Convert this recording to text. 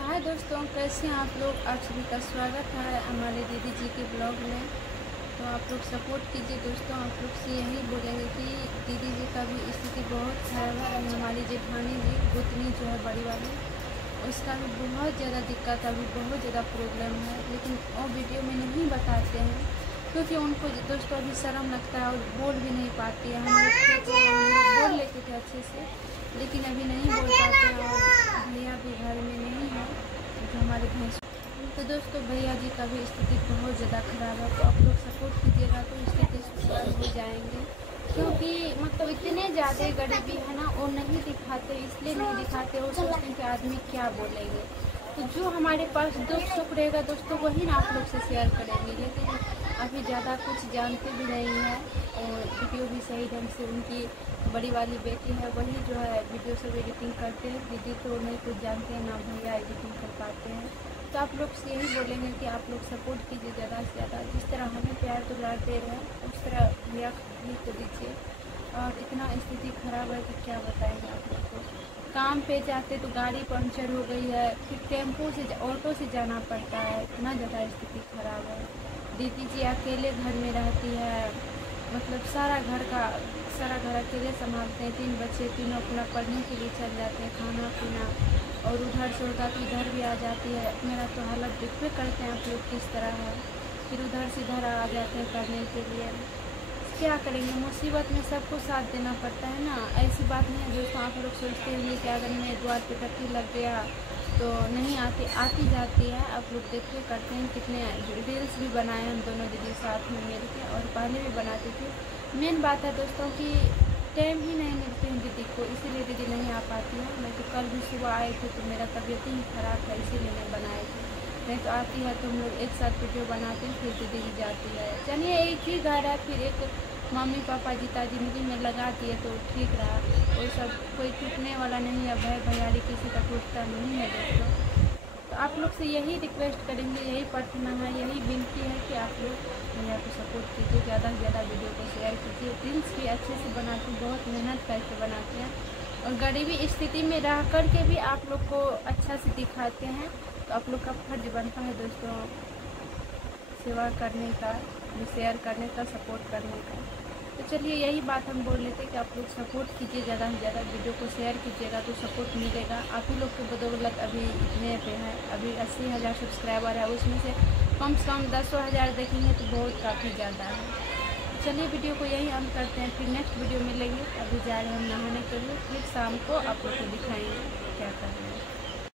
तो हाय दोस्तों, कैसे हैं आप लोग। आप सभी का स्वागत है हमारे दीदी जी के ब्लॉग में। तो आप लोग सपोर्ट कीजिए दोस्तों। आप लोग से यही बोलेंगे कि दीदी जी का भी स्थिति बहुत खराब है। अभी हमारी जेठानी जी गुतनी जो है बड़ी वाली, उसका भी बहुत ज़्यादा दिक्कत है, अभी बहुत ज़्यादा प्रॉब्लम है, लेकिन वो वीडियो में नहीं बताते हैं क्योंकि उनको दोस्तों अभी शर्म लगता है और बोल भी नहीं पाती है। हम लोग थे तो हम लोग बोल लेते थे अच्छे से, लेकिन अभी नहीं बोल पाते हैं और भैया भी घर में नहीं है जो हमारे भैंस। तो दोस्तों भैया जी का भी स्थिति बहुत ज़्यादा ख़राब है, तो आप लोग सपोर्ट कीजिएगा तो स्थिति सुधार हो जाएंगे। क्योंकि मतलब इतने ज़्यादा गरीबी है ना, वो नहीं दिखाते, इसलिए नहीं दिखाते, वो सोचते हैं कि आदमी क्या बोलेंगे। तो जो हमारे पास दुख सुख रहेगा दोस्तों वही ना आप लोग से शेयर करेंगे, लेकिन अभी ज़्यादा कुछ जानते भी नहीं हैं और वीडियो भी सही ढंग से उनकी बड़ी वाली बेटी है वही जो है वीडियो सब एडिटिंग करते हैं। दीदी तो नहीं कुछ जानते हैं ना भैया एडिटिंग कर पाते हैं। तो आप लोग से यही बोलेंगे कि आप लोग सपोर्ट कीजिए ज़्यादा से ज़्यादा। जिस तरह हमें प्यार दुलार दे रहे हैं उस तरह भैया भी तो दीजिए। और इतना स्थिति खराब है कि क्या बताएंगे आप लोग को। काम पे जाते तो गाड़ी पंचर हो गई है, फिर टेम्पो से ऑटो से जाना पड़ता है, इतना ज़्यादा स्थिति खराब है। दीदी जी अकेले घर में रहती है, मतलब सारा घर अकेले संभालते हैं। 3 बच्चे, तीनों अपना पढ़ने के लिए चल जाते हैं, खाना पीना, और उधर से होता तो इधर भी आ जाती है। मेरा तो हालत देखते करते हैं आप लोग किस तरह है, फिर उधर से इधर आ जाते हैं करने के लिए। क्या करेंगे, मुसीबत में सबको साथ देना पड़ता है ना। ऐसी बात नहीं है दोस्तों आप लोग सोचते हैं कि अगर मैं द्वार पे टट्टी लग गया तो नहीं आती जाती है। आप लोग देखते करते हैं, कितने रील्स भी बनाए हम दोनों दीदी साथ में मिल के, और पहले भी बनाते थे। मेन बात है दोस्तों कि टाइम ही नहीं मिलते हैं दीदी को, इसीलिए दीदी नहीं आ पाती है। मैं तो कल भी सुबह आए थे तो मेरा तबीयत ही खराब था, इसीलिए मैं बनाए थे। नहीं तो आती है तो हम लोग एक साथ वीडियो बनाते हैं, फिर दीदी भी जाती है। चलिए एक ही घर है, फिर एक मम्मी पापा जीता जिंदगी में लगा दिए तो ठीक रहा। वो सब कोई टूटने वाला नहीं है, भाई भैयारी किसी का टूटता नहीं है दोस्तों। तो आप लोग से यही रिक्वेस्ट करेंगे, यही प्रार्थना है, यही विनती है कि आप लोग भैया को सपोर्ट कीजिए, ज़्यादा से ज़्यादा वीडियो को शेयर कीजिए। रील्स भी अच्छे से बनाते, बहुत मेहनत करके बनाते हैं, और गरीबी स्थिति में रह कर के भी आप लोग को अच्छा से दिखाते हैं। तो आप लोग का फर्ज बनता है दोस्तों सेवा करने का, शेयर करने का, सपोर्ट करने का। तो चलिए यही बात हम बोल लेते कि आप लोग सपोर्ट कीजिए, ज़्यादा से ज़्यादा वीडियो को शेयर कीजिएगा तो सपोर्ट मिलेगा। आप ही लोग की बदौलत अभी इतने पे है, अभी 80,000 सब्सक्राइबर है, उसमें से कम 10,000 देखेंगे तो बहुत काफ़ी ज़्यादा है। चलिए वीडियो को यही हम करते हैं, फिर नेक्स्ट वीडियो मिलेंगे। अभी जा रहे हैं हम नहाने के लिए, फिर शाम को आप लोग को दिखाएंगे क्या करना है।